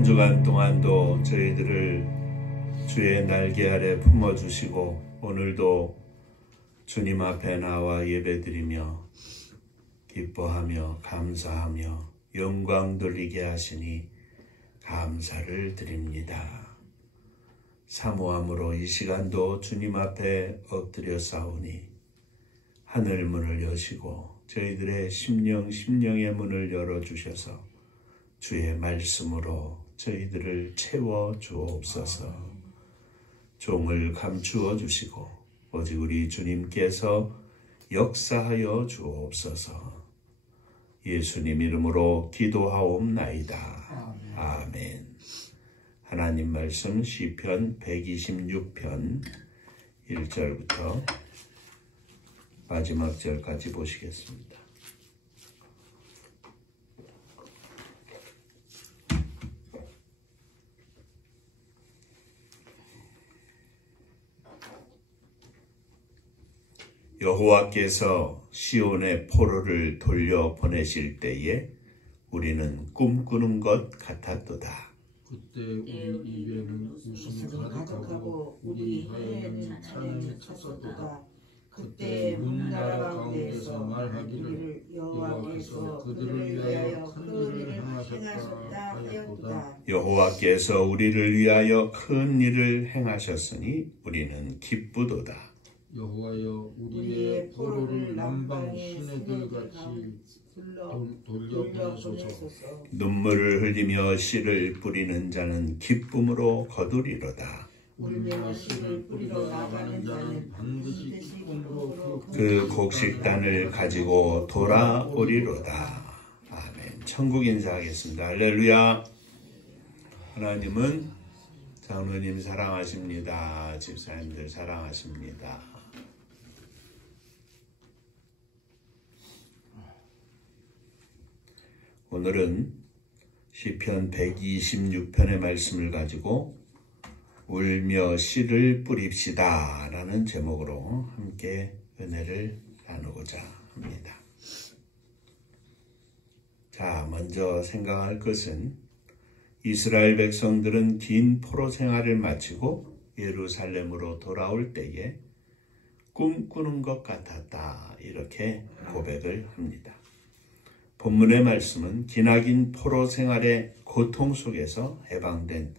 한 주간 동안도 저희들을 주의 날개 아래 품어주시고 오늘도 주님 앞에 나와 예배드리며 기뻐하며 감사하며 영광 돌리게 하시니 감사를 드립니다. 사모함으로 이 시간도 주님 앞에 엎드려 싸우니 하늘 문을 여시고 저희들의 심령의 문을 열어주셔서 주의 말씀으로 저희들을 채워 주옵소서. 종을 감추어 주시고 오직 우리 주님께서 역사하여 주옵소서. 예수님 이름으로 기도하옵나이다. 아멘. 하나님 말씀 시편 126편 1절부터 마지막 절까지 보시겠습니다. 여호와께서 시온의 포로를 돌려 보내실 때에 우리는 꿈꾸는 것 같았도다. 그때 우리 입에는 웃음이 가득하고 우리 혀에는 찬양이 찼었도다. 그때 문나라 가운데서 말하기를 여호와께서 그들을 위하여 큰 일을 행하셨다 하였도다. 여호와께서 우리를 위하여 큰 일을 행하셨으니 우리는 기쁘도다. 여호와여 우리의 포로를 남방 시내들같이 돌려보내소서. 눈물을 흘리며 씨를 뿌리는 자는 기쁨으로 거두리로다. 울며 씨를 뿌리러 나가는 자는 반드시 기쁨으로 그 곡식단을 가지고 돌아오리로다. 아멘. 천국 인사하겠습니다. 할렐루야. 하나님은 장로님 사랑하십니다. 집사님들 사랑하십니다. 오늘은 시편 126편의 말씀을 가지고 울며 씨를 뿌립시다 라는 제목으로 함께 은혜를 나누고자 합니다. 자, 먼저 생각할 것은 이스라엘 백성들은 긴 포로 생활을 마치고 예루살렘으로 돌아올 때에 꿈꾸는 것 같았다 이렇게 고백을 합니다. 본문의 말씀은 기나긴 포로 생활의 고통 속에서 해방된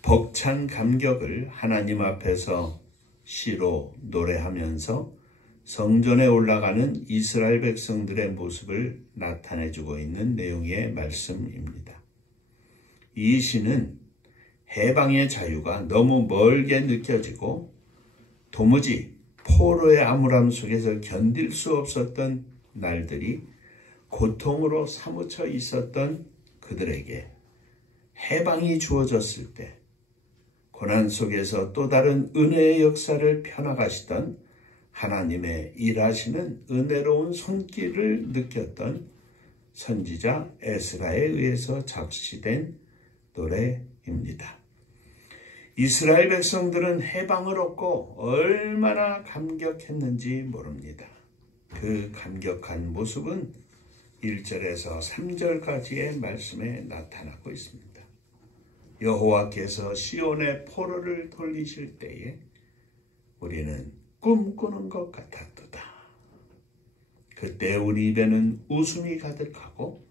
벅찬 감격을 하나님 앞에서 시로 노래하면서 성전에 올라가는 이스라엘 백성들의 모습을 나타내주고 있는 내용의 말씀입니다. 이 시는 해방의 자유가 너무 멀게 느껴지고 도무지 포로의 암울함 속에서 견딜 수 없었던 날들이 고통으로 사무쳐 있었던 그들에게 해방이 주어졌을 때 고난 속에서 또 다른 은혜의 역사를 펴나가시던 하나님의 일하시는 은혜로운 손길을 느꼈던 선지자 에스라에 의해서 작시된 노래입니다. 이스라엘 백성들은 해방을 얻고 얼마나 감격했는지 모릅니다. 그 감격한 모습은 1절에서 3절까지의 말씀에 나타나고 있습니다. 여호와께서 시온의 포로를 돌리실 때에 우리는 꿈꾸는 것 같았도다. 그때 우리 입에는 웃음이 가득하고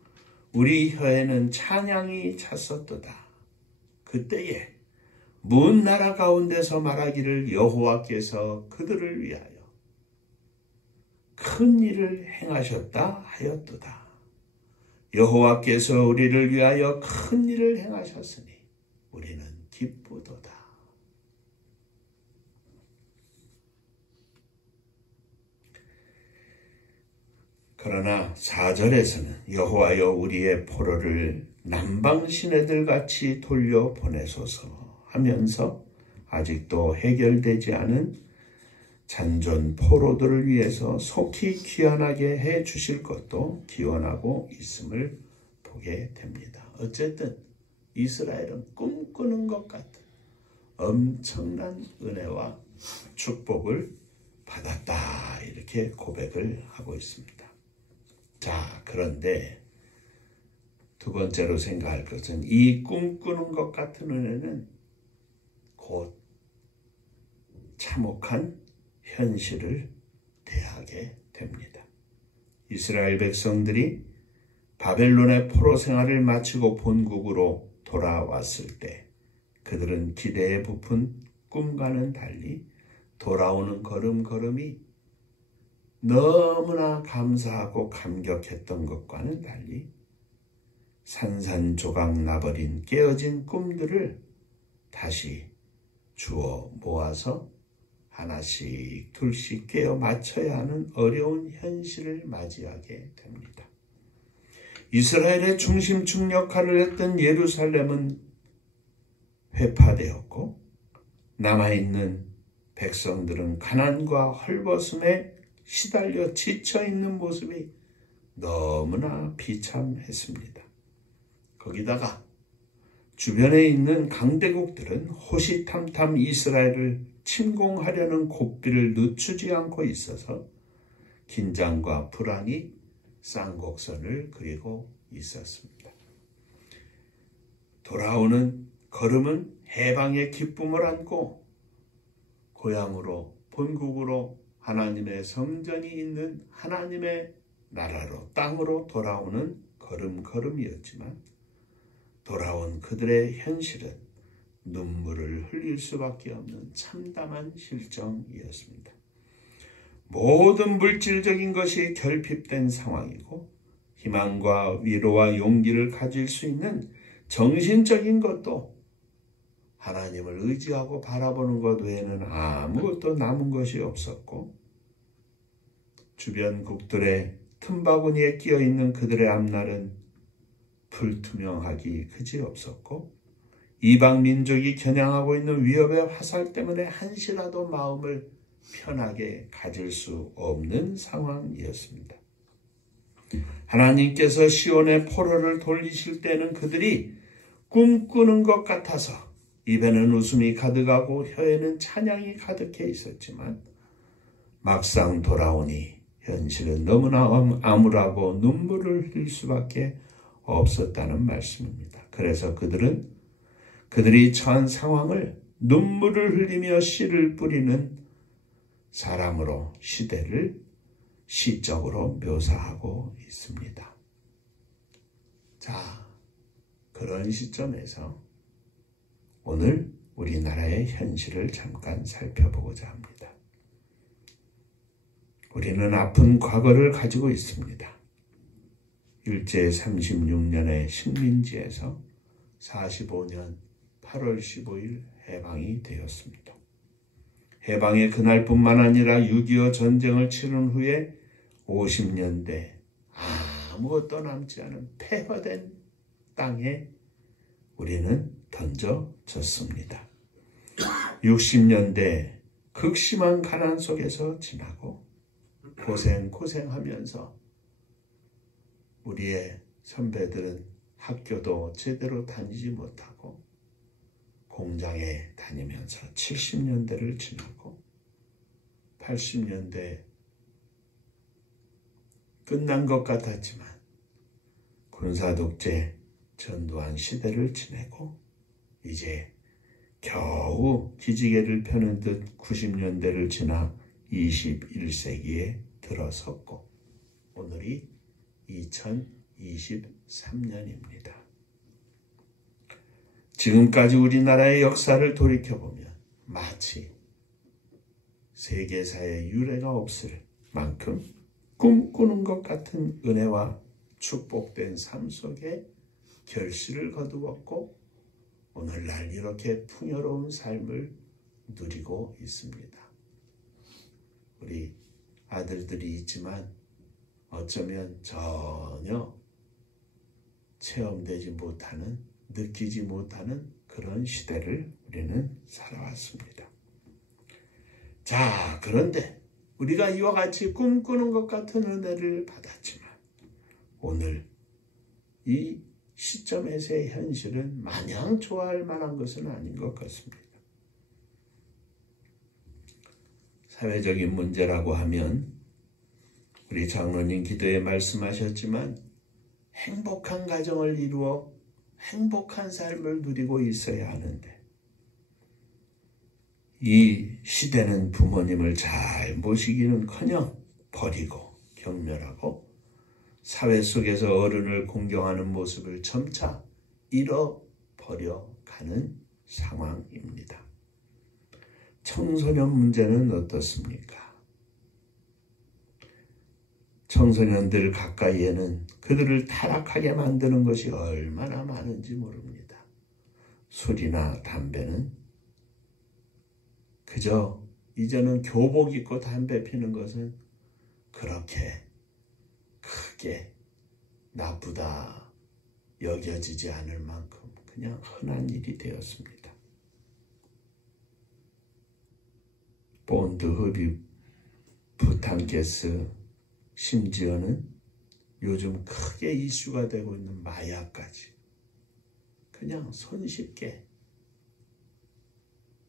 우리 혀에는 찬양이 찼었도다. 그때에 먼 나라 가운데서 말하기를 여호와께서 그들을 위하여 큰 일을 행하셨다 하였도다. 여호와께서 우리를 위하여 큰 일을 행하셨으니 우리는 기쁘도다. 그러나 4절에서는 여호와여 우리의 포로를 남방 시내들같이 돌려보내소서 하면서 아직도 해결되지 않은 잔존 포로들을 위해서 속히 귀환하게 해 주실 것도 기원하고 있음을 보게 됩니다. 어쨌든 이스라엘은 꿈꾸는 것 같은 엄청난 은혜와 축복을 받았다 이렇게 고백을 하고 있습니다. 자, 그런데 두 번째로 생각할 것은 이 꿈꾸는 것 같은 은혜는 곧 참혹한 현실을 대하게 됩니다. 이스라엘 백성들이 바벨론의 포로 생활을 마치고 본국으로 돌아왔을 때 그들은 기대에 부푼 꿈과는 달리 돌아오는 걸음걸음이 너무나 감사하고 감격했던 것과는 달리 산산조각 나버린 깨어진 꿈들을 다시 주워 모아서 하나씩 둘씩 깨어 맞춰야 하는 어려운 현실을 맞이하게 됩니다. 이스라엘의 중심축 역할을 했던 예루살렘은 회파되었고 남아있는 백성들은 가난과 헐벗음에 시달려 지쳐있는 모습이 너무나 비참했습니다. 거기다가 주변에 있는 강대국들은 호시탐탐 이스라엘을 침공하려는 고삐를 늦추지 않고 있어서 긴장과 불안이 쌍곡선을 그리고 있었습니다. 돌아오는 걸음은 해방의 기쁨을 안고 고향으로 본국으로 하나님의 성전이 있는 하나님의 나라로 땅으로 돌아오는 걸음걸음이었지만 돌아온 그들의 현실은 눈물을 흘릴 수밖에 없는 참담한 실정이었습니다. 모든 물질적인 것이 결핍된 상황이고 희망과 위로와 용기를 가질 수 있는 정신적인 것도 하나님을 의지하고 바라보는 것 외에는 아무것도 남은 것이 없었고 주변국들의 틈바구니에 끼어있는 그들의 앞날은 불투명하기 그지없었고 이방 민족이 겨냥하고 있는 위협의 화살 때문에 한시라도 마음을 편하게 가질 수 없는 상황이었습니다. 하나님께서 시온의 포로를 돌리실 때는 그들이 꿈꾸는 것 같아서 입에는 웃음이 가득하고 혀에는 찬양이 가득해 있었지만 막상 돌아오니 현실은 너무나 암울하고 눈물을 흘릴 수밖에 없었다는 말씀입니다. 그래서 그들이 처한 상황을 눈물을 흘리며 씨를 뿌리는 사람으로 시대를 시적으로 묘사하고 있습니다. 자, 그런 시점에서 오늘 우리나라의 현실을 잠깐 살펴보고자 합니다. 우리는 아픈 과거를 가지고 있습니다. 일제 36년의 식민지에서 45년 8월 15일 해방이 되었습니다. 해방의 그날뿐만 아니라 6.25 전쟁을 치른 후에 50년대 아무것도 남지 않은 폐허된 땅에 우리는 던져졌습니다. 60년대 극심한 가난 속에서 지나고 고생하면서 우리의 선배들은 학교도 제대로 다니지 못하고 공장에 다니면서 70년대를 지나고 80년대 끝난 것 같았지만 군사독재 전두환 시대를 지내고 이제 겨우 기지개를 펴는 듯 90년대를 지나 21세기에 들어섰고 오늘이 2023년입니다. 지금까지 우리나라의 역사를 돌이켜보면 마치 세계사의 유례가 없을 만큼 꿈꾸는 것 같은 은혜와 축복된 삶 속에 결실을 거두었고 오늘날 이렇게 풍요로운 삶을 누리고 있습니다. 우리 아들들이 있지만 어쩌면 전혀 체험되지 못하는, 느끼지 못하는 그런 시대를 우리는 살아왔습니다. 자, 그런데 우리가 이와 같이 꿈꾸는 것 같은 은혜를 받았지만 오늘 이 시점에서의 현실은 마냥 좋아할 만한 것은 아닌 것 같습니다. 사회적인 문제라고 하면 우리 장로님 기도에 말씀하셨지만 행복한 가정을 이루어 행복한 삶을 누리고 있어야 하는데, 이 시대는 부모님을 잘 모시기는커녕 버리고 경멸하고 사회 속에서 어른을 공경하는 모습을 점차 잃어버려가는 상황입니다. 청소년 문제는 어떻습니까? 청소년들 가까이에는 그들을 타락하게 만드는 것이 얼마나 많은지 모릅니다. 술이나 담배는 그저 이제는 교복 입고 담배 피는 것은 그렇게 크게 나쁘다 여겨지지 않을 만큼 그냥 흔한 일이 되었습니다. 본드, 흡입, 부탄가스, 심지어는 요즘 크게 이슈가 되고 있는 마약까지 그냥 손쉽게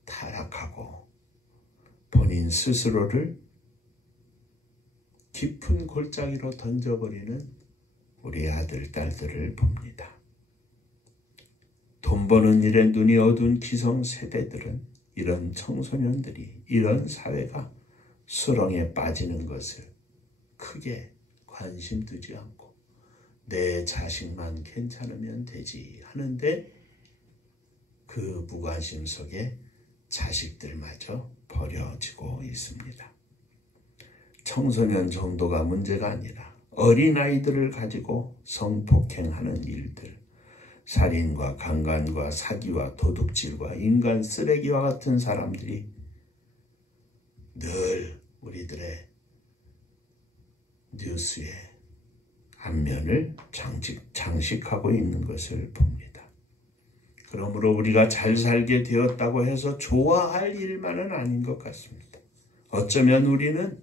타락하고 본인 스스로를 깊은 골짜기로 던져버리는 우리 아들, 딸들을 봅니다. 돈 버는 일에 눈이 어두운 기성세대들은 이런 청소년들이, 이런 사회가 수렁에 빠지는 것을 크게 관심 두지 않고 내 자식만 괜찮으면 되지 하는데 그 무관심 속에 자식들마저 버려지고 있습니다. 청소년 정도가 문제가 아니라 어린아이들을 가지고 성폭행하는 일들, 살인과 강간과 사기와 도둑질과 인간 쓰레기와 같은 사람들이 늘 우리들의 뉴스의 앞면을 장식하고 있는 것을 봅니다. 그러므로 우리가 잘 살게 되었다고 해서 좋아할 일만은 아닌 것 같습니다. 어쩌면 우리는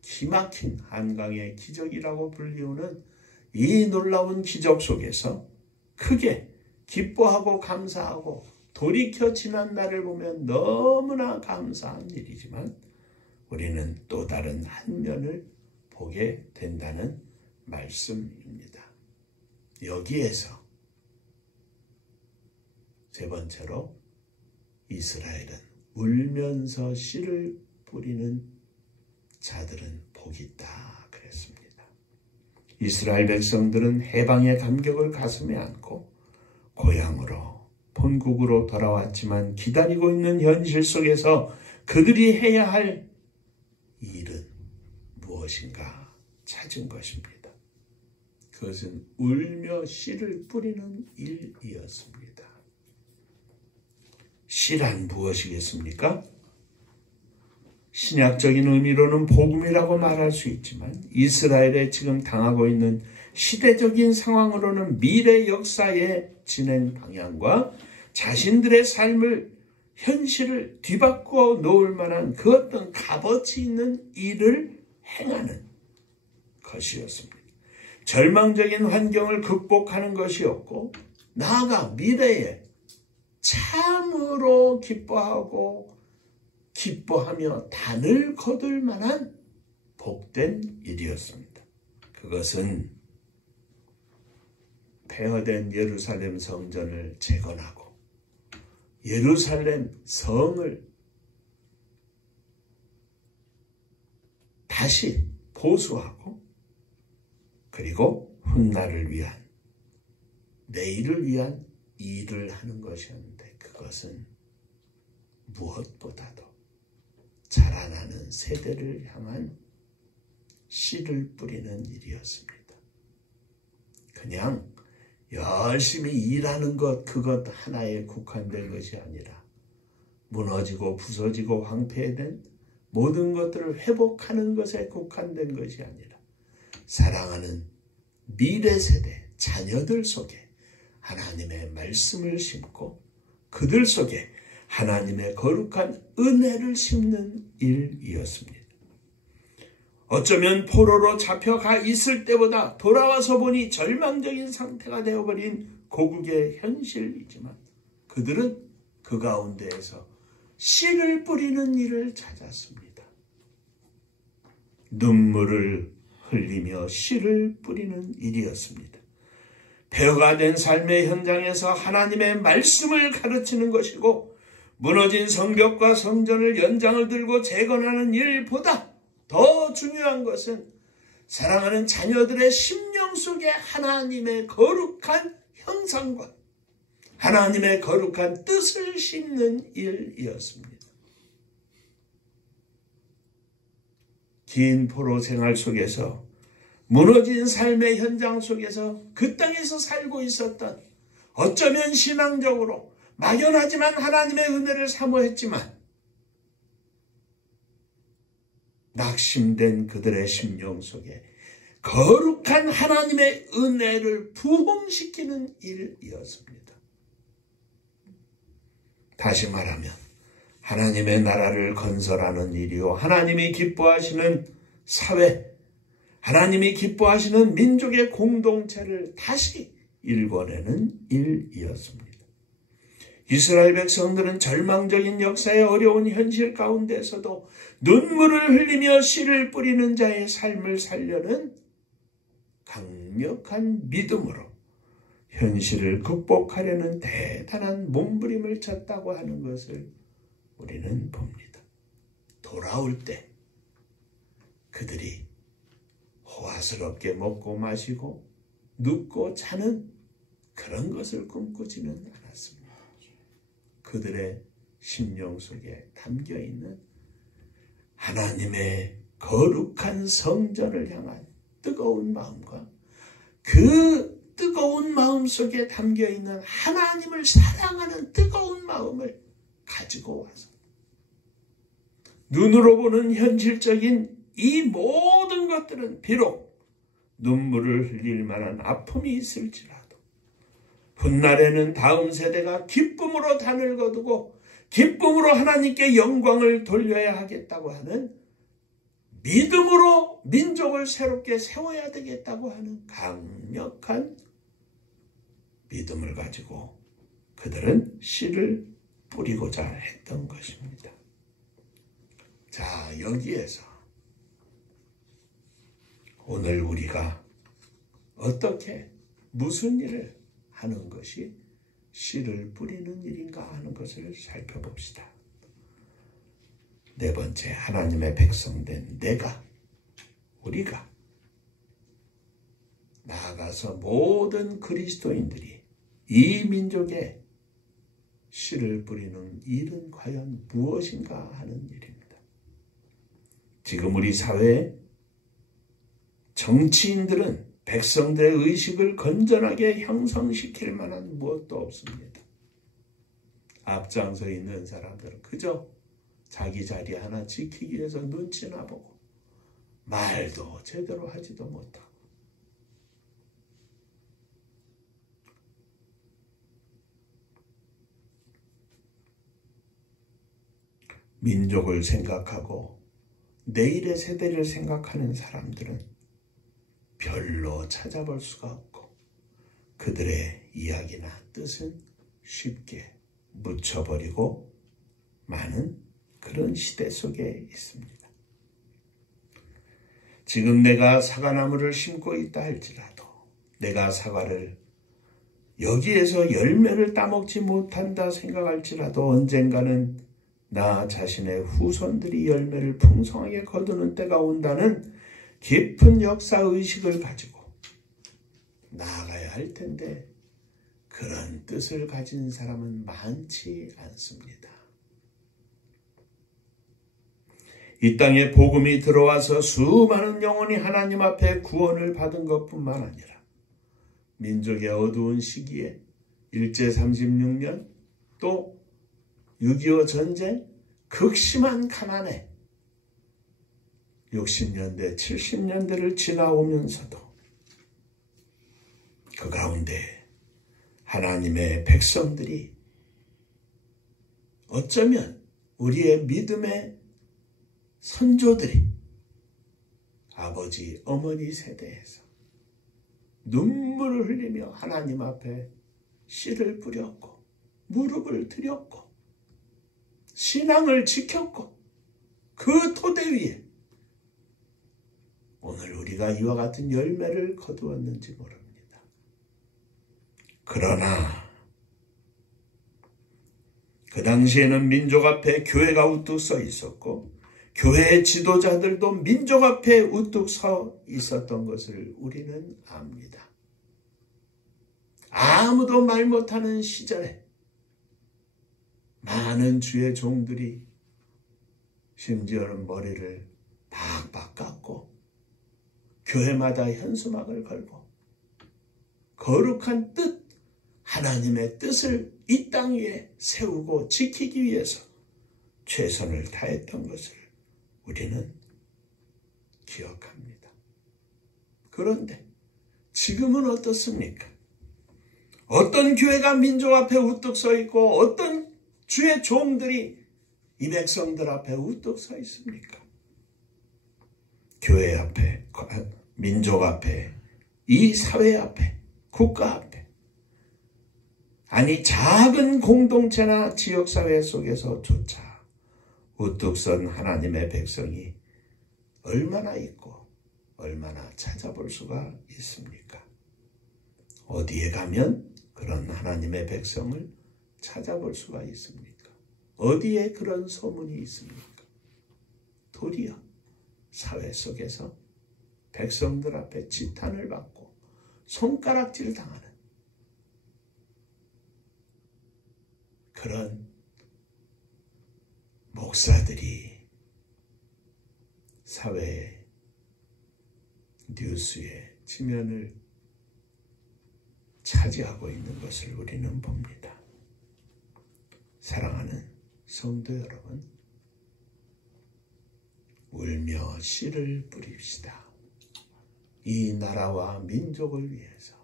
기막힌 한강의 기적이라고 불리우는 이 놀라운 기적 속에서 크게 기뻐하고 감사하고 돌이켜 지난 날을 보면 너무나 감사한 일이지만 우리는 또 다른 한 면을 보게 된다는 말씀입니다. 여기에서 세 번째로 이스라엘은 울면서 씨를 뿌리는 자들은 복이 있다 그랬습니다. 이스라엘 백성들은 해방의 감격을 가슴에 안고 고향으로 본국으로 돌아왔지만 기다리고 있는 현실 속에서 그들이 해야 할 일은 무엇인가 찾은 것입니다. 그것은 울며 씨를 뿌리는 일이었습니다. 씨란 무엇이겠습니까? 신약적인 의미로는 복음이라고 말할 수 있지만 이스라엘에 지금 당하고 있는 시대적인 상황으로는 미래 역사의 진행 방향과 자신들의 삶을 현실을 뒤바꾸어 놓을 만한 그 어떤 값어치 있는 일을 행하는 것이었습니다. 절망적인 환경을 극복하는 것이었고 나아가 미래에 참으로 기뻐하며 단을 거둘 만한 복된 일이었습니다. 그것은 폐허된 예루살렘 성전을 재건하고 예루살렘 성을 다시 보수하고 그리고 훗날을 위한 내일을 위한 일을 하는 것이었는데 그것은 무엇보다도 자라나는 세대를 향한 씨를 뿌리는 일이었습니다. 그냥 열심히 일하는 것 그것 하나에 국한된 것이 아니라 무너지고 부서지고 황폐된 모든 것들을 회복하는 것에 국한된 것이 아니라 사랑하는 미래 세대 자녀들 속에 하나님의 말씀을 심고 그들 속에 하나님의 거룩한 은혜를 심는 일이었습니다. 어쩌면 포로로 잡혀가 있을 때보다 돌아와서 보니 절망적인 상태가 되어버린 고국의 현실이지만 그들은 그 가운데에서 씨를 뿌리는 일을 찾았습니다. 눈물을 흘리며 씨를 뿌리는 일이었습니다. 폐허가 된 삶의 현장에서 하나님의 말씀을 가르치는 것이고, 무너진 성벽과 성전을 연장을 들고 재건하는 일보다 더 중요한 것은 사랑하는 자녀들의 심령 속에 하나님의 거룩한 형상과 하나님의 거룩한 뜻을 심는 일이었습니다. 긴 포로 생활 속에서 무너진 삶의 현장 속에서 그 땅에서 살고 있었던, 어쩌면 신앙적으로 막연하지만 하나님의 은혜를 사모했지만 낙심된 그들의 심령 속에 거룩한 하나님의 은혜를 부흥시키는 일이었습니다. 다시 말하면 하나님의 나라를 건설하는 일이요, 하나님이 기뻐하시는 사회, 하나님이 기뻐하시는 민족의 공동체를 다시 일궈내는 일이었습니다. 이스라엘 백성들은 절망적인 역사의 어려운 현실 가운데서도 눈물을 흘리며 씨를 뿌리는 자의 삶을 살려는 강력한 믿음으로 현실을 극복하려는 대단한 몸부림을 쳤다고 하는 것을 우리는 봅니다. 돌아올 때 그들이 호화스럽게 먹고 마시고 눕고 자는 그런 것을 꿈꾸지는 않았습니다. 그들의 심령 속에 담겨있는 하나님의 거룩한 성전을 향한 뜨거운 마음과 그 뜨거운 마음 속에 담겨있는 하나님을 사랑하는 뜨거운 마음을 가지고 와서 눈으로 보는 현실적인 이 모든 것들은 비록 눈물을 흘릴 만한 아픔이 있을지라도 훗날에는 다음 세대가 기쁨으로 단을 거두고 기쁨으로 하나님께 영광을 돌려야 하겠다고 하는 믿음으로 민족을 새롭게 세워야 되겠다고 하는 강력한 믿음을 가지고 그들은 씨를 뿌리고자 했던 것입니다. 자, 여기에서 오늘 우리가 어떻게 무슨 일을 하는 것이 씨를 뿌리는 일인가 하는 것을 살펴봅시다. 네 번째, 하나님의 백성된 우리가 나아가서 모든 그리스도인들이 이 민족에 씨를 뿌리는 일은 과연 무엇인가 하는 일입니다. 지금 우리 사회에 정치인들은 백성들의 의식을 건전하게 형성시킬 만한 무엇도 없습니다. 앞장서 있는 사람들은 그저 자기 자리 하나 지키기 위해서 눈치나 보고 말도 제대로 하지도 못하고 민족을 생각하고 내일의 세대를 생각하는 사람들은 별로 찾아볼 수가 없고 그들의 이야기나 뜻은 쉽게 묻혀버리고 많은 그런 시대 속에 있습니다. 지금 내가 사과나무를 심고 있다 할지라도 내가 사과를 여기에서 열매를 따먹지 못한다 생각할지라도 언젠가는 나 자신의 후손들이 열매를 풍성하게 거두는 때가 온다는 깊은 역사의식을 가지고 나아가야 할 텐데 그런 뜻을 가진 사람은 많지 않습니다. 이 땅에 복음이 들어와서 수많은 영혼이 하나님 앞에 구원을 받은 것뿐만 아니라 민족의 어두운 시기에 일제 36년 또 6.25 전쟁 극심한 가난에 60년대 70년대를 지나오면서도 그 가운데 하나님의 백성들이 어쩌면 우리의 믿음의 선조들이 아버지, 어머니 세대에서 눈물을 흘리며 하나님 앞에 씨를 뿌렸고 무릎을 드렸고 신앙을 지켰고 그 토대 위에 오늘 우리가 이와 같은 열매를 거두었는지 모릅니다. 그러나 그 당시에는 민족 앞에 교회가 우뚝 서 있었고 교회의 지도자들도 민족 앞에 우뚝 서 있었던 것을 우리는 압니다. 아무도 말 못하는 시절에 많은 주의 종들이 심지어는 머리를 박박 깎고 교회마다 현수막을 걸고 거룩한 뜻, 하나님의 뜻을 이 땅 위에 세우고 지키기 위해서 최선을 다했던 것을 우리는 기억합니다. 그런데 지금은 어떻습니까? 어떤 교회가 민족 앞에 우뚝 서 있고 어떤 주의 종들이 이 백성들 앞에 우뚝 서 있습니까? 교회 앞에, 민족 앞에, 이 사회 앞에, 국가 앞에, 아니 작은 공동체나 지역사회 속에서조차 우뚝 선 하나님의 백성이 얼마나 있고 얼마나 찾아볼 수가 있습니까? 어디에 가면 그런 하나님의 백성을 찾아볼 수가 있습니까? 어디에 그런 소문이 있습니까? 도리어 사회 속에서 백성들 앞에 지탄을 받고 손가락질 당하는 그런 목사들이 사회 뉴스의 지면을 차지하고 있는 것을 우리는 봅니다. 사랑하는 성도 여러분, 울며 씨를 뿌립시다. 이 나라와 민족을 위해서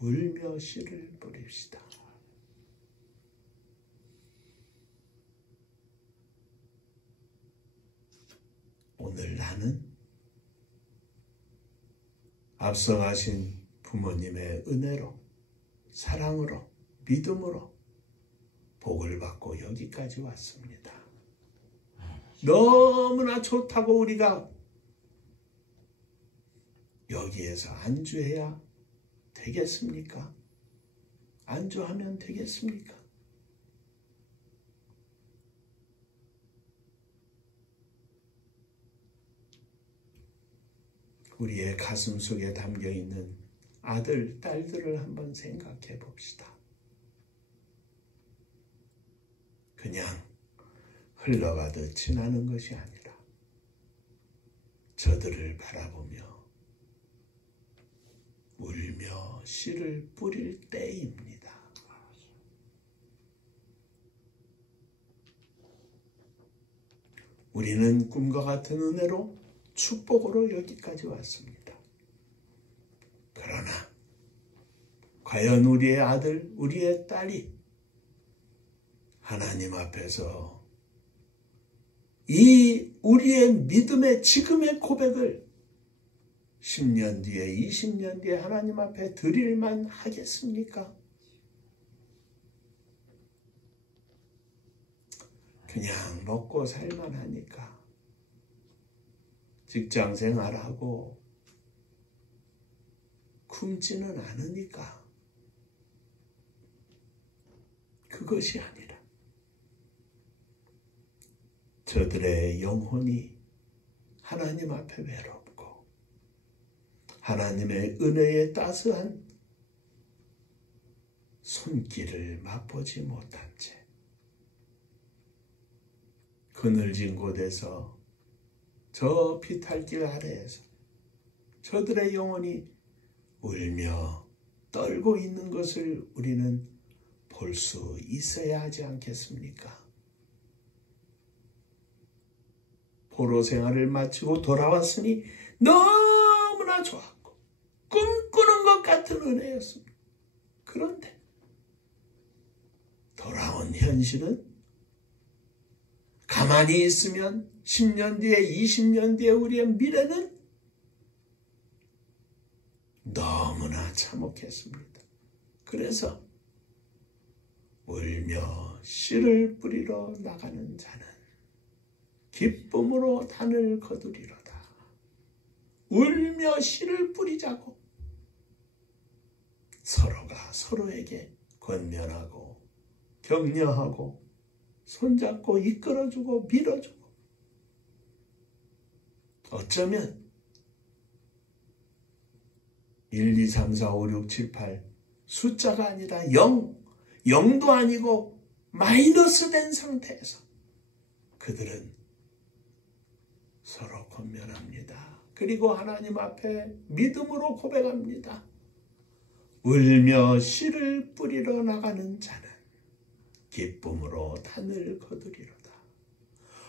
울며 씨를 뿌립시다. 오늘 나는 앞서가신 부모님의 은혜로, 사랑으로, 믿음으로 복을 받고 여기까지 왔습니다. 너무나 좋다고 우리가 여기에서 안주해야 되겠습니까? 안주하면 되겠습니까? 우리의 가슴 속에 담겨있는 아들, 딸들을 한번 생각해 봅시다. 그냥 흘러가듯 지나는 것이 아니라 저들을 바라보며 울며 씨를 뿌릴 때입니다. 우리는 꿈과 같은 은혜로 축복으로 여기까지 왔습니다. 그러나 과연 우리의 아들, 우리의 딸이 하나님 앞에서 이 우리의 믿음의 지금의 고백을 10년 뒤에 20년 뒤에 하나님 앞에 드릴만 하겠습니까? 그냥 먹고 살만 하니까 직장 생활하고 굶지는 않으니까 그것이 아니라 저들의 영혼이 하나님 앞에 외롭고 하나님의 은혜의 따스한 손길을 맛보지 못한 채 그늘진 곳에서 저 비탈길 아래에서 저들의 영혼이 울며 떨고 있는 것을 우리는 볼 수 있어야 하지 않겠습니까? 포로 생활을 마치고 돌아왔으니 너무나 좋았고 꿈꾸는 것 같은 은혜였습니다. 그런데 돌아온 현실은 가만히 있으면 10년 뒤에 20년 뒤에 우리의 미래는 너무나 참혹했습니다. 그래서 울며 씨를 뿌리러 나가는 자는 기쁨으로 단을 거두리로다. 울며 씨를 뿌리자고 서로가 서로에게 권면하고 격려하고 손잡고 이끌어주고 밀어주고, 어쩌면 1, 2, 3, 4, 5, 6, 7, 8 숫자가 아니라 0도 아니고 마이너스 된 상태에서 그들은 서로 권면합니다. 그리고 하나님 앞에 믿음으로 고백합니다. 울며 씨를 뿌리러 나가는 자는 기쁨으로 단을 거두리로다.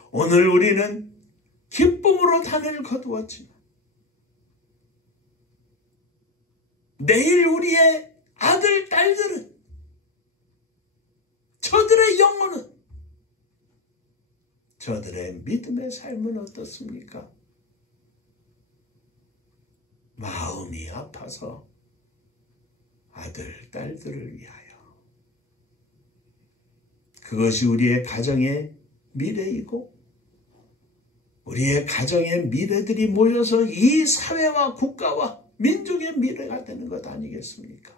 오늘 우리는 기쁨으로 단을 거두었지만 내일 우리의 아들, 딸들은, 저들의 영혼은, 저들의 믿음의 삶은 어떻습니까? 마음이 아파서 아들, 딸들을 위하여, 그것이 우리의 가정의 미래이고 우리의 가정의 미래들이 모여서 이 사회와 국가와 민족의 미래가 되는 것 아니겠습니까?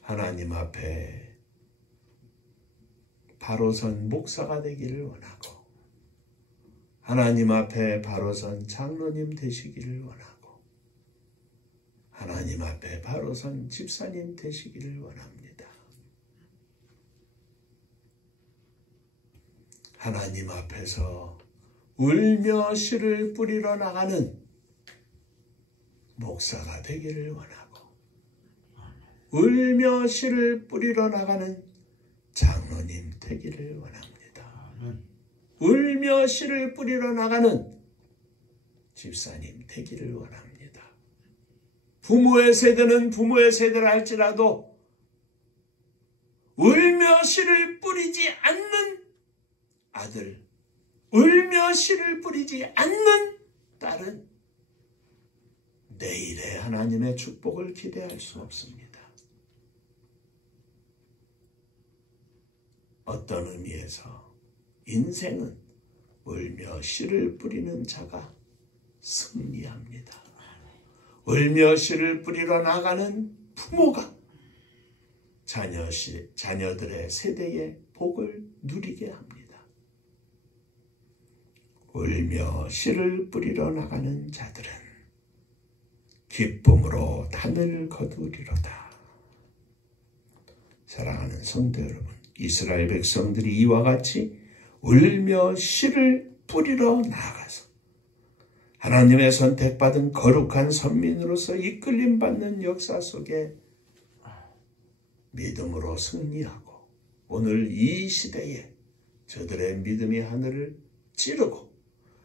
하나님 앞에 바로 선 목사가 되기를 원하고, 하나님 앞에 바로 선 장로님 되시기를 원하고, 하나님 앞에 바로 선 집사님 되시기를 원합니다. 하나님 앞에서 울며 씨를 뿌리러 나가는 목사가 되기를 원하고, 울며 씨를 뿌리러 나가는 장로님 되기를 원합니다. 울며 씨를 뿌리러 나가는 집사님 되기를 원합니다. 부모의 세대는 부모의 세대라 할지라도 울며 씨를 뿌리지 않는 아들, 울며 씨를 뿌리지 않는 딸은 내일의 하나님의 축복을 기대할 수 없습니다. 어떤 의미에서 인생은 울며 씨를 뿌리는 자가 승리합니다. 울며 씨를 뿌리러 나가는 부모가 자녀들의 세대의 복을 누리게 합니다. 울며 씨를 뿌리러 나가는 자들은 기쁨으로 단을 거두리로다. 사랑하는 성도 여러분, 이스라엘 백성들이 이와 같이 울며 씨를 뿌리러 나아가서 하나님의 선택받은 거룩한 선민으로서 이끌림받는 역사 속에 믿음으로 승리하고, 오늘 이 시대에 저들의 믿음이 하늘을 찌르고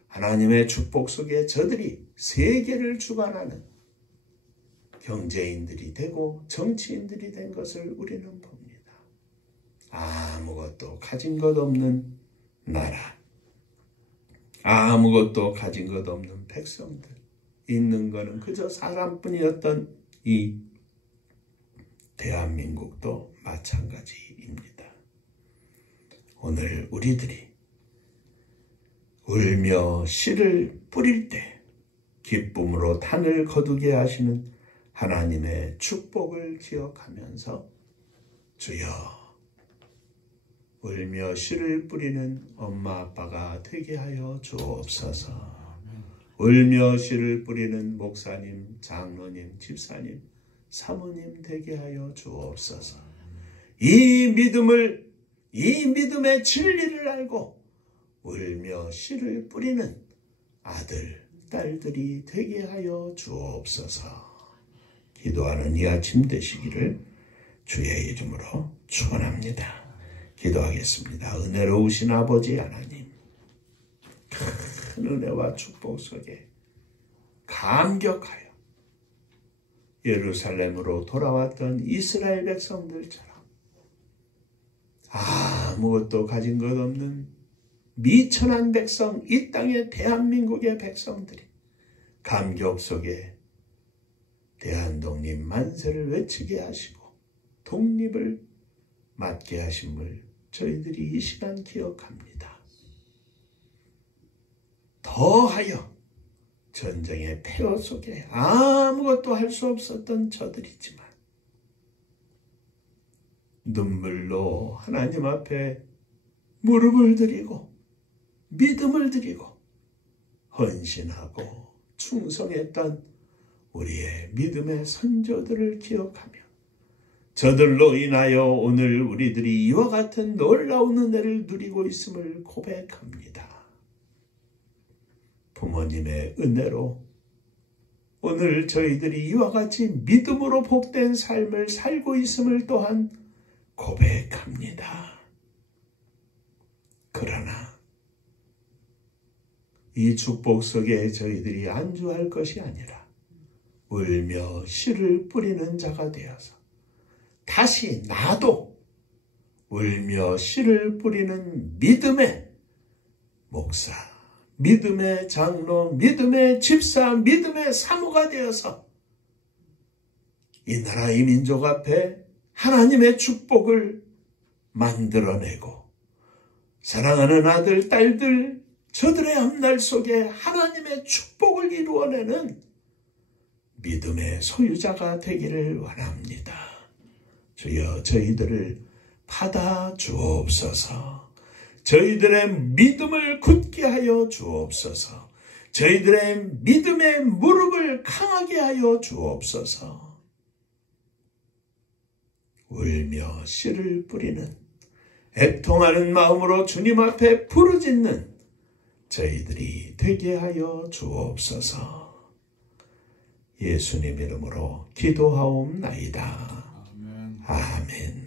하나님의 축복 속에 저들이 세계를 주관하는 경제인들이 되고 정치인들이 된 것을 우리는 봅니다. 아무것도 가진 것 없는 나라, 아무것도 가진 것 없는 백성들, 있는 것은 그저 사람뿐이었던 이 대한민국도 마찬가지입니다. 오늘 우리들이 울며 씨를 뿌릴 때 기쁨으로 단을 거두게 하시는 하나님의 축복을 기억하면서 주여, 울며 씨를 뿌리는 엄마 아빠가 되게 하여 주옵소서. 울며 씨를 뿌리는 목사님, 장로님, 집사님, 사모님 되게 하여 주옵소서. 이 믿음의 진리를 알고 울며 씨를 뿌리는 아들, 딸들이 되게 하여 주옵소서. 기도하는 이 아침 되시기를 주의 이름으로 축원합니다. 기도하겠습니다. 은혜로우신 아버지 하나님, 큰 은혜와 축복 속에 감격하여 예루살렘으로 돌아왔던 이스라엘 백성들처럼 아무것도 가진 것 없는 미천한 백성, 이 땅의 대한민국의 백성들이 감격 속에 대한독립 만세를 외치게 하시고 독립을 맞게 하심을 저희들이 이 시간 기억합니다. 더하여 전쟁의 폐허 속에 아무것도 할 수 없었던 저들이지만 눈물로 하나님 앞에 무릎을 드리고 믿음을 드리고 헌신하고 충성했던 우리의 믿음의 선조들을 기억하며 저들로 인하여 오늘 우리들이 이와 같은 놀라운 은혜를 누리고 있음을 고백합니다. 부모님의 은혜로 오늘 저희들이 이와 같이 믿음으로 복된 삶을 살고 있음을 또한 고백합니다. 그러나 이 축복 속에 저희들이 안주할 것이 아니라 울며 씨를 뿌리는 자가 되어서 다시 나도 울며 씨를 뿌리는 믿음의 목사, 믿음의 장로, 믿음의 집사, 믿음의 사모가 되어서 이 나라 이 민족 앞에 하나님의 축복을 만들어내고 사랑하는 아들, 딸들, 저들의 앞날 속에 하나님의 축복을 이루어내는 믿음의 소유자가 되기를 원합니다. 주여 저희들을 받아 주옵소서. 저희들의 믿음을 굳게 하여 주옵소서. 저희들의 믿음의 무릎을 강하게 하여 주옵소서. 울며 씨를 뿌리는 애통하는 마음으로 주님 앞에 부르짖는 저희들이 되게 하여 주옵소서. 예수님 이름으로 기도하옵나이다. 아멘.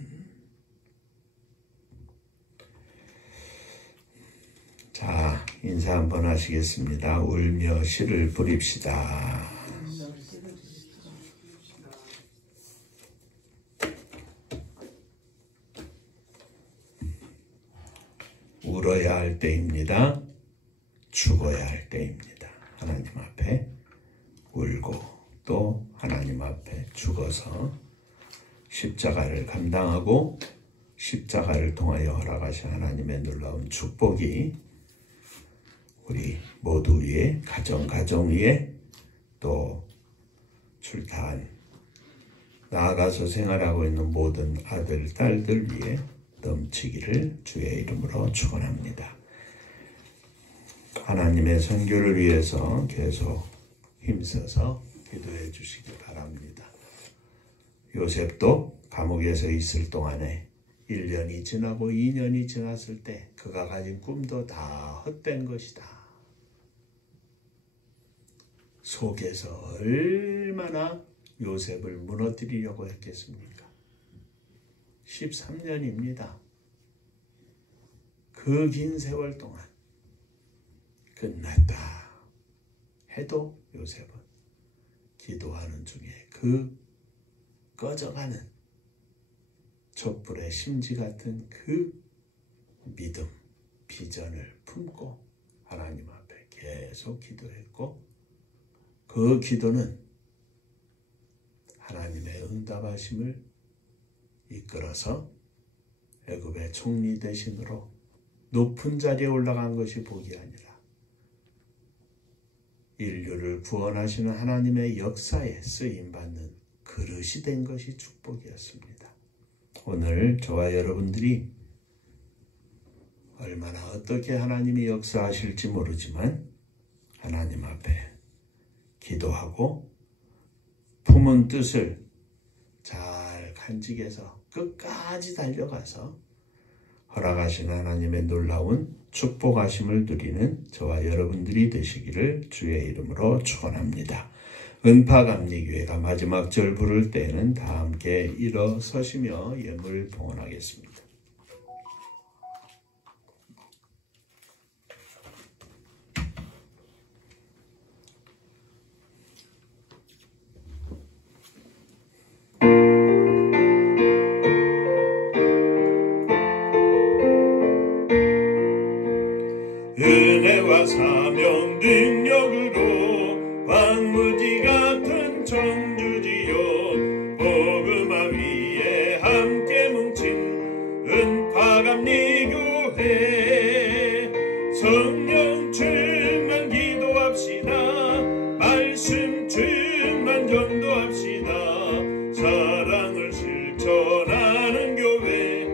자, 인사 한번 하시겠습니다. 울며 씨를 뿌립시다. 울어야 할 때입니다. 죽어야 할 때입니다. 하나님 앞에 울고 또 하나님 앞에 죽어서 십자가를 감당하고 십자가를 통하여 허락하신 하나님의 놀라운 축복이 우리 모두 위에, 가정 위에, 또 출타한 나아가서 생활하고 있는 모든 아들, 딸들 위에 넘치기를 주의 이름으로 축원합니다. 하나님의 선교를 위해서 계속 힘써서 기도해 주시기 바랍니다. 요셉도 감옥에서 있을 동안에 1년이 지나고 2년이 지났을 때 그가 가진 꿈도 다 헛된 것이다. 속에서 얼마나 요셉을 무너뜨리려고 했겠습니까? 13년입니다. 그 긴 세월 동안 끝났다 해도 요셉은 기도하는 중에 그 꺼져가는 촛불의 심지 같은 그 믿음, 비전을 품고 하나님 앞에 계속 기도했고 그 기도는 하나님의 응답하심을 이끌어서 애굽의 총리 대신으로 높은 자리에 올라간 것이 복이 아니라 인류를 구원하시는 하나님의 역사에 쓰임받는 그릇이 된 것이 축복이었습니다. 오늘 저와 여러분들이 얼마나 어떻게 하나님이 역사하실지 모르지만 하나님 앞에 기도하고 품은 뜻을 잘 간직해서 끝까지 달려가서 허락하신 하나님의 놀라운 축복하심을 누리는 저와 여러분들이 되시기를 주의 이름으로 축원합니다. 은파감리교회가 마지막 절 부를 때에는 다 함께 일어서시며 예물 봉헌하겠습니다. 은혜와 사명 능력으로 방무지 같은 청주지요 복음화 위에 함께 뭉친 은파감리교회 성령 충만 기도합시다. 춘만 전도합시다. 사랑을 실천하는 교회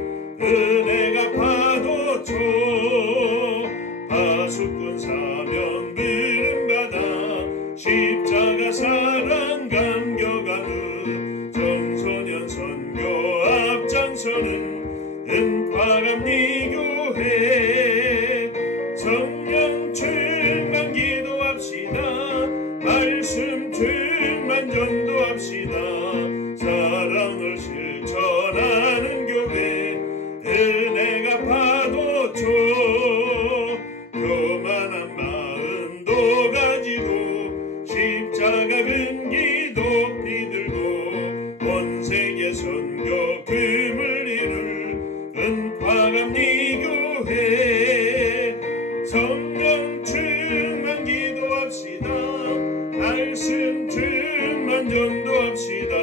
은혜가 파도초 파수꾼 사명 부름받아 십자가 사랑 감격하는 청소년 선교 앞장서는 은파감리 교회 성령 충만 기도합시다. 말씀 충만 전도합시다. 사랑을 실천하는 교회 은혜가 파도초 교만한 마음도 가지고 십자가 근기 높이 들고 온 세계 선교 금을 이룰 은파감리 교회 성령 충만 기도합시다. 말씀 충만 전도합시다.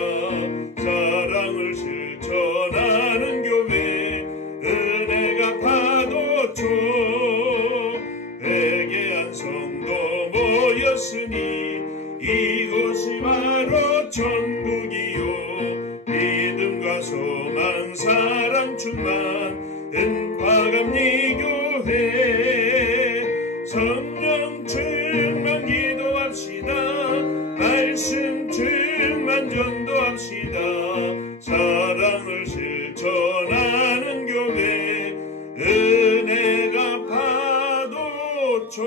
사랑을 실천하는 교회 은혜가 파도초 회개한 성도 모였으니 이곳이 바로 천국이요 믿음과 소망 사랑 충만 은파감리 교회 성령 충만 기도합시다. 말씀 충만 전도합시다. 사랑을 실천하는 교회 은혜가 파도초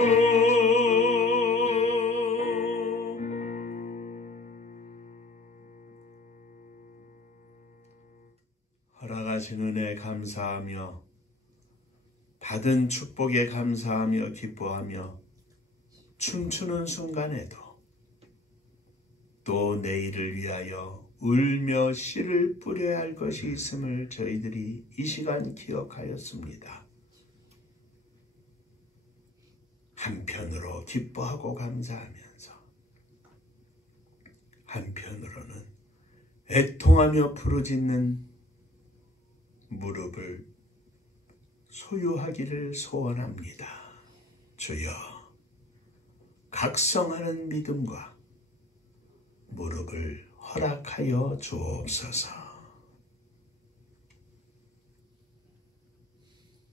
허락하신 은혜 감사하며 받은 축복에 감사하며 기뻐하며 춤추는 순간에도 또 내일을 위하여 울며 씨를 뿌려야 할 것이 있음을 저희들이 이 시간 기억하였습니다. 한편으로 기뻐하고 감사하면서 한편으로는 애통하며 부르짖는 무릎을 소유하기를 소원합니다. 주여, 각성하는 믿음과 무릎을 허락하여 주옵소서.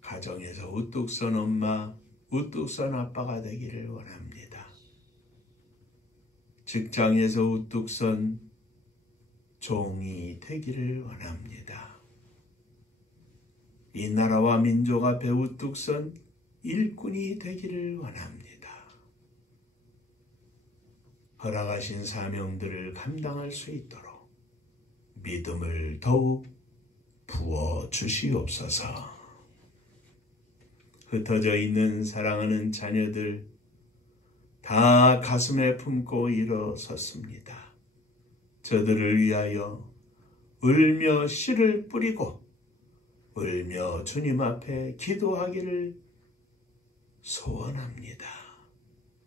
가정에서 우뚝 선 엄마, 우뚝 선 아빠가 되기를 원합니다. 직장에서 우뚝 선 종이 되기를 원합니다. 이 나라와 민족 앞에 우뚝 선 일꾼이 되기를 원합니다. 허락하신 사명들을 감당할 수 있도록 믿음을 더욱 부어주시옵소서. 흩어져 있는 사랑하는 자녀들 다 가슴에 품고 일어섰습니다. 저들을 위하여 울며 씨를 뿌리고 울며 주님 앞에 기도하기를 소원합니다.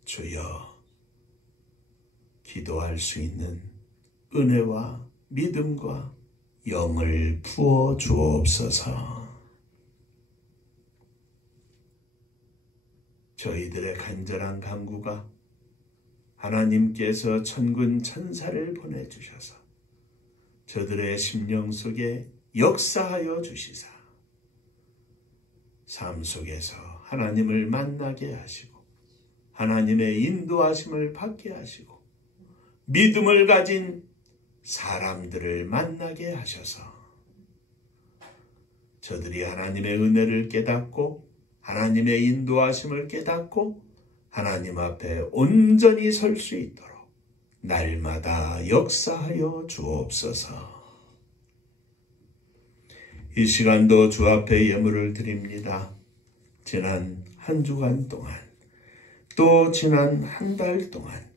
주여, 기도할 수 있는 은혜와 믿음과 영을 부어 주옵소서. 저희들의 간절한 간구가 하나님께서 천군 천사를 보내주셔서 저들의 심령 속에 역사하여 주시사 삶 속에서 하나님을 만나게 하시고 하나님의 인도하심을 받게 하시고 믿음을 가진 사람들을 만나게 하셔서 저들이 하나님의 은혜를 깨닫고 하나님의 인도하심을 깨닫고 하나님 앞에 온전히 설 수 있도록 날마다 역사하여 주옵소서. 이 시간도 주 앞에 예물을 드립니다. 지난 한 주간 동안 또 지난 한 달 동안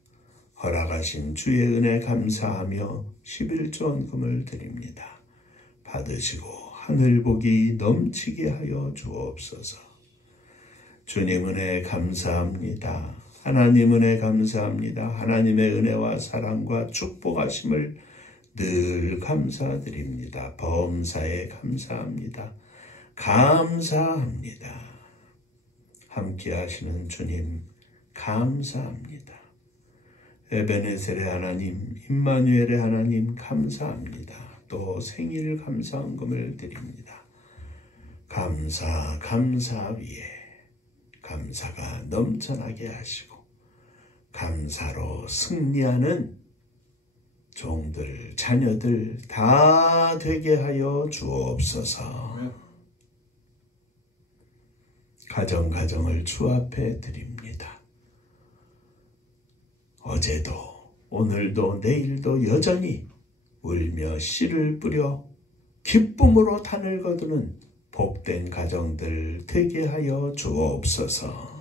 허락하신 주의 은혜 감사하며 11조원금을 드립니다. 받으시고 하늘복이 넘치게 하여 주옵소서. 주님 은혜 감사합니다. 하나님 은혜 감사합니다. 하나님의 은혜와 사랑과 축복하심을 늘 감사드립니다. 범사에 감사합니다. 감사합니다. 함께 하시는 주님 감사합니다. 에베네셀의 하나님, 임마누엘의 하나님 감사합니다. 또 생일 감사헌금을 드립니다. 감사 위에 감사가 넘쳐나게 하시고 감사로 승리하는 종들, 자녀들 다 되게 하여 주옵소서. 가정을 주 앞에 드립니다. 어제도 오늘도 내일도 여전히 울며 씨를 뿌려 기쁨으로 단을 거두는 복된 가정들 되게 하여 주옵소서.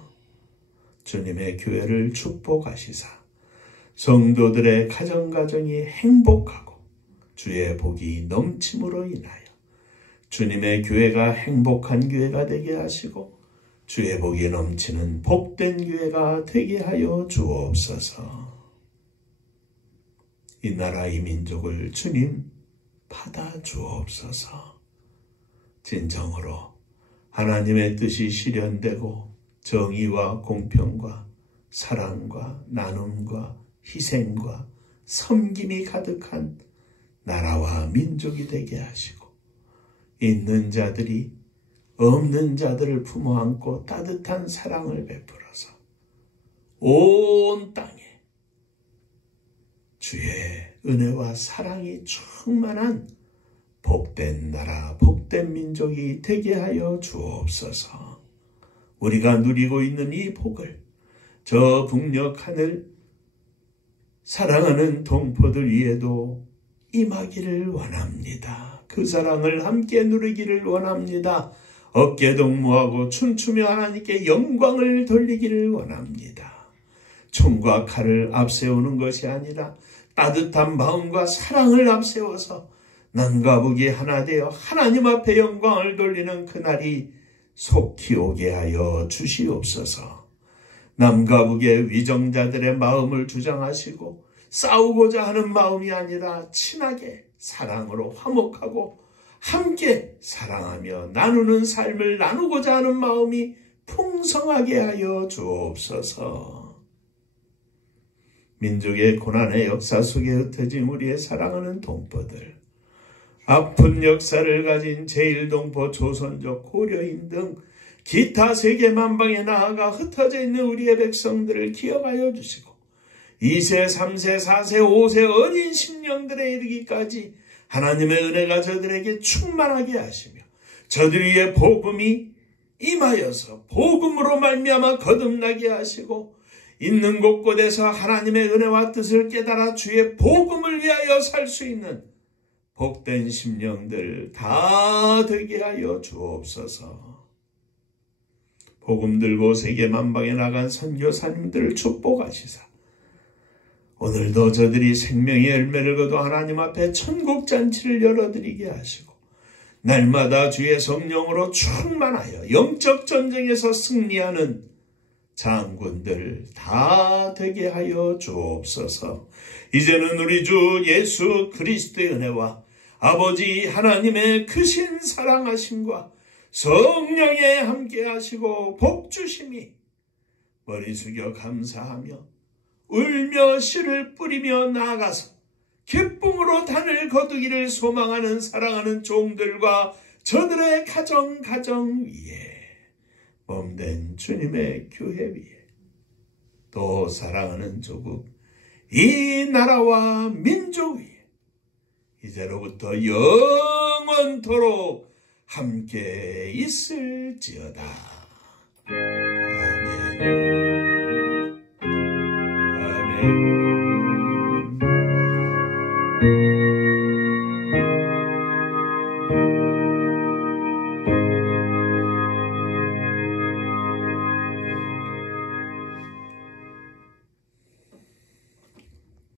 주님의 교회를 축복하시사 성도들의 가정이 행복하고 주의 복이 넘침으로 인하여 주님의 교회가 행복한 교회가 되게 하시고 주의 복이 넘치는 복된 교회가 되게 하여 주옵소서. 이 나라 이 민족을 주님 받아 주옵소서. 진정으로 하나님의 뜻이 실현되고 정의와 공평과 사랑과 나눔과 희생과 섬김이 가득한 나라와 민족이 되게 하시고 있는 자들이 없는 자들을 품어안고 따뜻한 사랑을 베풀어서 온 땅에 주의 은혜와 사랑이 충만한 복된 나라, 복된 민족이 되게 하여 주옵소서. 우리가 누리고 있는 이 복을 저 북녘 하늘 사랑하는 동포들 위에도 임하기를 원합니다. 그 사랑을 함께 누리기를 원합니다. 어깨동무하고 춤추며 하나님께 영광을 돌리기를 원합니다. 총과 칼을 앞세우는 것이 아니라 따뜻한 마음과 사랑을 앞세워서 남과 북이 하나 되어 하나님 앞에 영광을 돌리는 그날이 속히 오게 하여 주시옵소서. 남과 북의 위정자들의 마음을 주장하시고 싸우고자 하는 마음이 아니라 친하게 사랑으로 화목하고 함께 사랑하며 나누는 삶을 나누고자 하는 마음이 풍성하게 하여 주옵소서. 민족의 고난의 역사 속에 흩어진 우리의 사랑하는 동포들, 아픈 역사를 가진 제1동포 조선족 고려인 등 기타 세계 만방에 나아가 흩어져 있는 우리의 백성들을 기억하여 주시고 2세, 3세, 4세, 5세 어린 심령들에 이르기까지 하나님의 은혜가 저들에게 충만하게 하시며 저들 위에 복음이 임하여서 복음으로 말미암아 거듭나게 하시고 있는 곳곳에서 하나님의 은혜와 뜻을 깨달아 주의 복음을 위하여 살 수 있는 복된 심령들 다 되게 하여 주옵소서. 복음 들고 세계 만방에 나간 선교사님들을 축복하시사 오늘도 저들이 생명의 열매를 거둬 하나님 앞에 천국잔치를 열어드리게 하시고 날마다 주의 성령으로 충만하여 영적 전쟁에서 승리하는 장군들 다 되게 하여 주옵소서. 이제는 우리 주 예수 그리스도의 은혜와 아버지 하나님의 크신 사랑하심과 성령의 함께하시고 복주심이 머리 숙여 감사하며 울며 씨를 뿌리며 나아가서 기쁨으로 단을 거두기를 소망하는 사랑하는 종들과 저들의 가정 위에 몸된 주님의 교회 위에 또 사랑하는 조국 이 나라와 민족 위에 이제로부터 영원토록 함께 있을지어다.